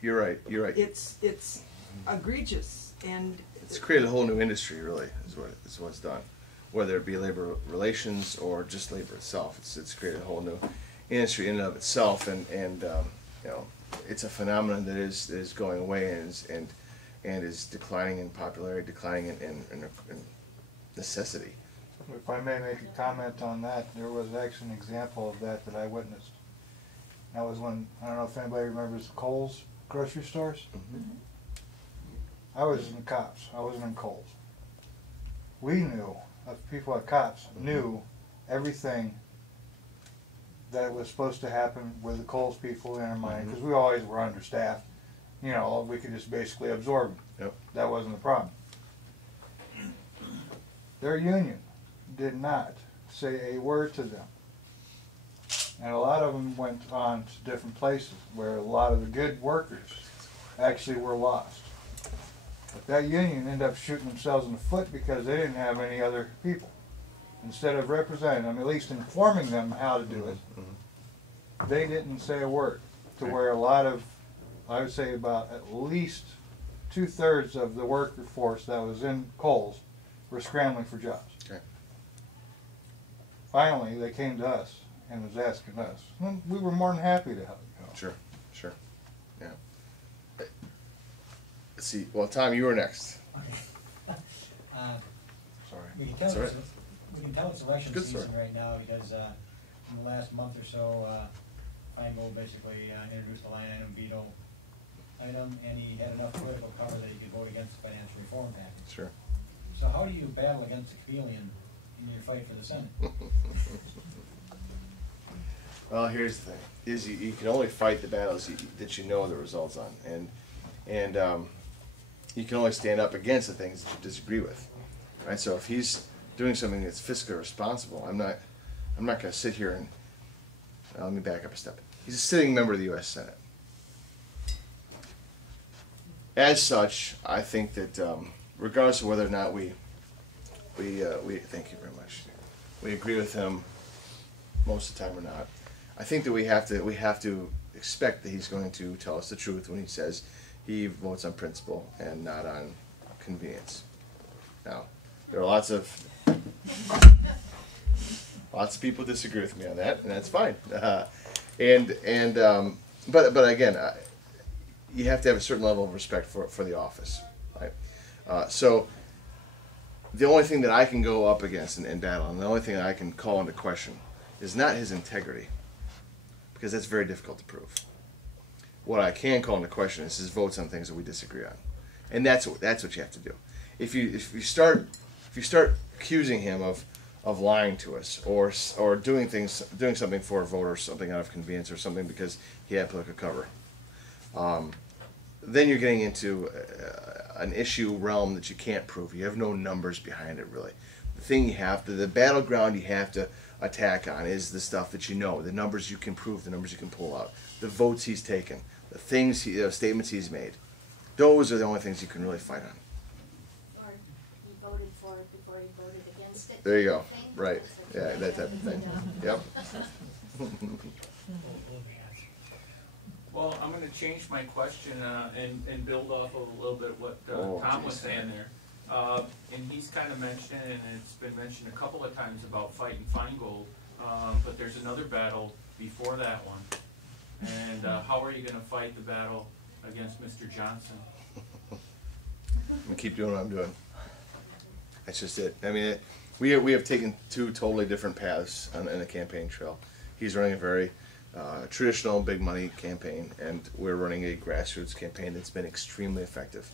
You're right. You're right. It's egregious, and it's created a whole new industry. Really, is what it's done. Whether it be labor relations or just labor itself, it's created a whole new industry in and of itself, and you know, it's a phenomenon that is going away and is declining in popularity, declining in necessity. If I may make a comment on that, there was actually an example of that I witnessed. That was when, I don't know if anybody remembers Kohl's grocery stores. Mm-hmm. I was in Cops. I wasn't in Kohl's. We knew, people at Cops knew everything that was supposed to happen with the Kohl's people in our mind, because we always were understaffed. You know, we could just basically absorb them. Yep. That wasn't the problem. Their union did not say a word to them. And a lot of them went on to different places where a lot of the good workers actually were lost. But that union ended up shooting themselves in the foot because they didn't have any other people. Instead of representing them, at least informing them how to do it, they didn't say a word. To where a lot of, I would say about at least 2/3 of the workforce that was in Kohl's were scrambling for jobs. Okay. Finally, they came to us and was asking us. And we were more than happy to help. You know. Sure, sure, yeah. Let's see. Well, Tom, you were next. Okay. Sorry. We can tell it's election Good season story. right now because in the last month or so, Feingold basically introduced a line item veto item, and he had enough political cover that he could vote against the financial reform package. Sure. So how do you battle against the chameleon in your fight for the Senate? Well, here's the thing: is you can only fight the battles that you know the results on, and you can only stand up against the things that you disagree with, right? So if he's doing something that's fiscally responsible, I'm not going to sit here and let me back up a step. He's a sitting member of the U.S. Senate. As such, I think that regardless of whether or not we thank you very much, we agree with him most of the time or not, I think that we have to expect that he's going to tell us the truth when he says he votes on principle and not on convenience. Now, there are lots of people disagree with me on that, and that's fine. But again, you have to have a certain level of respect for the office, right? So the only thing that I can go up against and battle, and the only thing that I can call into question, is not his integrity, because that's very difficult to prove. What I can call into question is his votes on things that we disagree on, and that's what you have to do. If you start accusing him of lying to us or doing something for a vote or something out of convenience or something because he had political cover, then you're getting into an issue realm that you can't prove. You have no numbers behind it, really. The thing the battleground you have to attack on is the stuff that you know, the numbers you can prove, the numbers you can pull out, the votes he's taken, the things, statements he's made. Those are the only things you can really fight on. Or he voted for it before he voted against it. There you go. Right. Yeah, that type of thing. Yep. Well, I'm going to change my question and build off of a little bit what Tom was saying there. And he's kind of mentioned, and it's been mentioned a couple of times about fighting Feingold, but there's another battle before that one. And how are you going to fight the battle against Mr. Johnson? I'm going to keep doing what I'm doing. That's just it. I mean, we have taken two totally different paths in the campaign trail. He's running a very traditional big money campaign, and we're running a grassroots campaign that's been extremely effective.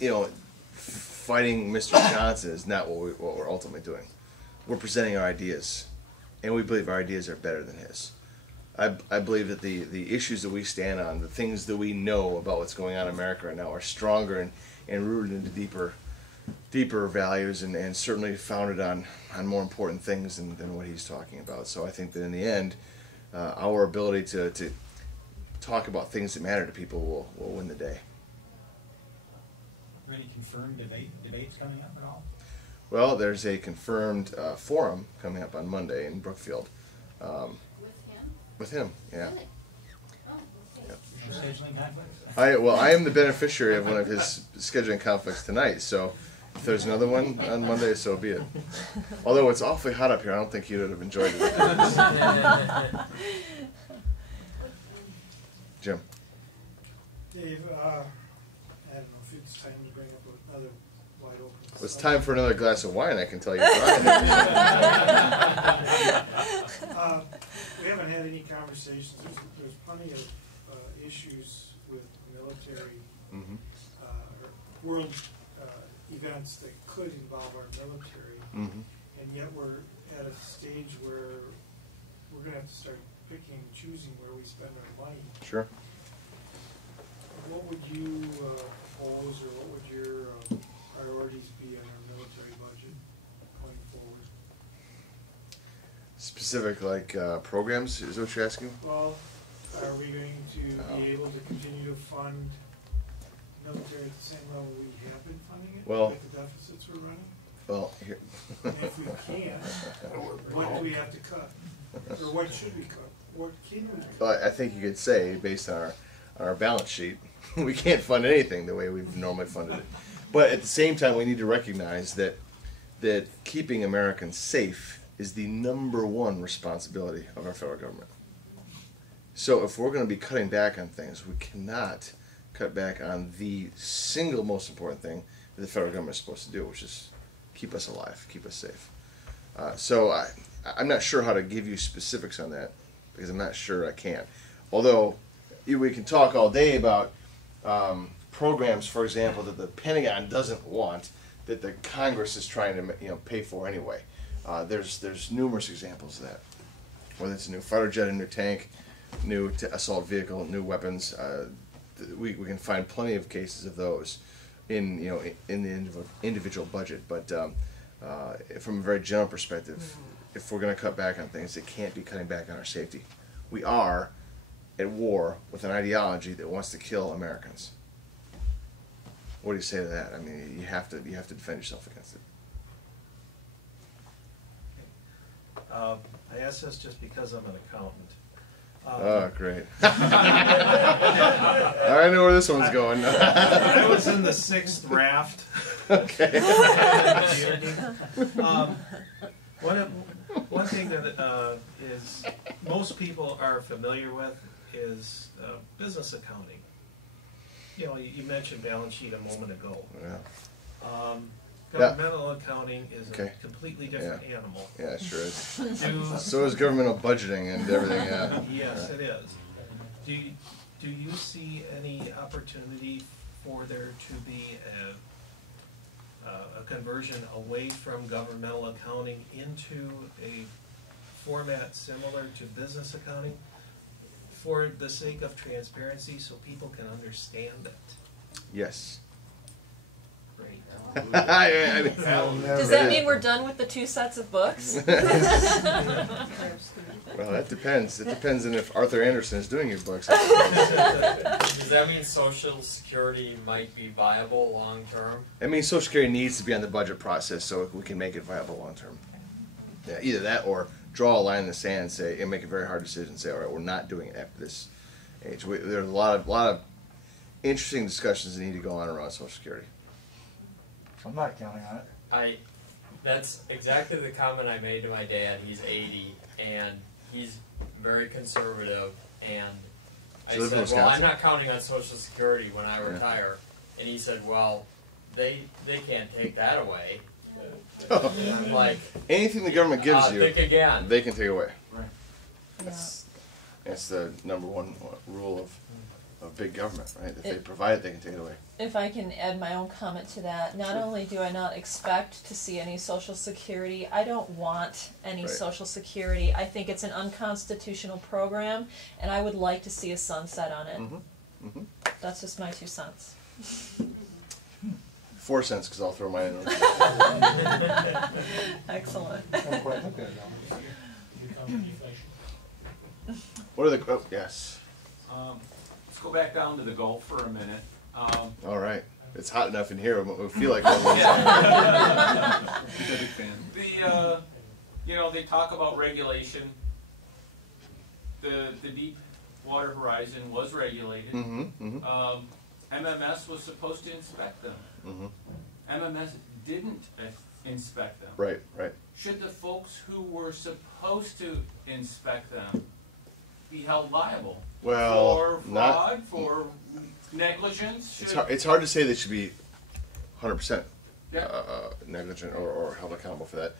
You know, fighting Mr. Johnson is not what we're ultimately doing. We're presenting our ideas, and we believe our ideas are better than his. I believe that the issues that we stand on, the things that we know about what's going on in America right now, are stronger and rooted into deeper values and certainly founded on more important things than what he's talking about. So I think that in the end, our ability to talk about things that matter to people will win the day. Are any confirmed debates coming up at all? Well, there's a confirmed forum coming up on Monday in Brookfield. With him? With him, yeah. Really? Oh, okay. Yep. scheduling conflicts? I am the beneficiary of one of his scheduling conflicts tonight, so if there's another one on Monday, so be it. Although it's awfully hot up here, I don't think he would have enjoyed it. Jim. Dave, I don't know if it's time to bring up another wide open. Well, it's time for another glass of wine, I can tell you. We haven't had any conversations. There's plenty of issues with military or world events that could involve our military, and yet we're at a stage where we're going to have to start picking and choosing where we spend our money. Sure. What would you propose, or what would your priorities be on our military budget going forward? Specific, like programs, is what you're asking? Well, are we going to be able to continue to fund military at the same level we have been funding it? Well, at the deficits we're running? Well, here. And if we can't, what do we have to cut? Or what should we cut? What can we cut? Well, I think you could say, based on our balance sheet, we can't fund anything the way we've normally funded it. But at the same time, we need to recognize that keeping Americans safe is the #1 responsibility of our federal government. So if we're going to be cutting back on things, we cannot cut back on the single most important thing that the federal government is supposed to do, which is keep us alive, keep us safe. So I'm not sure how to give you specifics on that, because I'm not sure I can. Although we can talk all day about programs, for example, that the Pentagon doesn't want, that the Congress is trying to pay for anyway. There's numerous examples of that. Whether it's a new fighter jet, a new tank, new assault vehicle, new weapons, we can find plenty of cases of those in the individual budget. But from a very general perspective, if we're going to cut back on things, it can't be cutting back on our safety. We are at war with an ideology that wants to kill Americans. What do you say to that? I mean, you have to defend yourself against it. I ask this just because I'm an accountant. Oh, great. I know where this one's going. I was in the 6th draft. Okay. One thing that is most people are familiar with is business accounting. You mentioned balance sheet a moment ago. Yeah. Governmental accounting is a completely different animal. Yeah, it sure is. So is governmental budgeting and everything. Yeah. Yes, it is. Do you see any opportunity for there to be a conversion away from governmental accounting into a format similar to business accounting, for the sake of transparency, so people can understand it? Yes. Great. Does that mean we're done with the 2 sets of books? Well, that depends. It depends on if Arthur Anderson is doing your books. Does that mean Social Security might be viable long term? I mean, Social Security needs to be on the budget process so we can make it viable long term. Yeah, either that or draw a line in the sand and say, and make a very hard decision and say, all right, we're not doing it after this age. There's a lot of interesting discussions that need to go on around Social Security. I'm not counting on it. That's exactly the comment I made to my dad. He's 80 and he's very conservative, and I said, well, I'm not counting on Social Security when I retire. And he said, well, they can't take that away. And I'm like, anything the government gives you, think again. They can take away. Yeah. That's the #1 rule of big government, right? If they provide it, they can take it away. If I can add my own comment to that, not only do I not expect to see any Social Security, I don't want any Social Security. I think it's an unconstitutional program, and I would like to see a sunset on it. That's just my 2 cents. 4 cents, because I'll throw mine in. Excellent. What are the... Oh, yes. Let's go back down to the Gulf for a minute. All right. It's hot enough in here. We feel like they talk about regulation. The deep Water Horizon was regulated. MMS was supposed to inspect them. MMS didn't inspect them. Right, right. Should the folks who were supposed to inspect them be held liable? Well, for fraud, for negligence? It's hard to say they should be 100% Yeah. negligent or held accountable for that.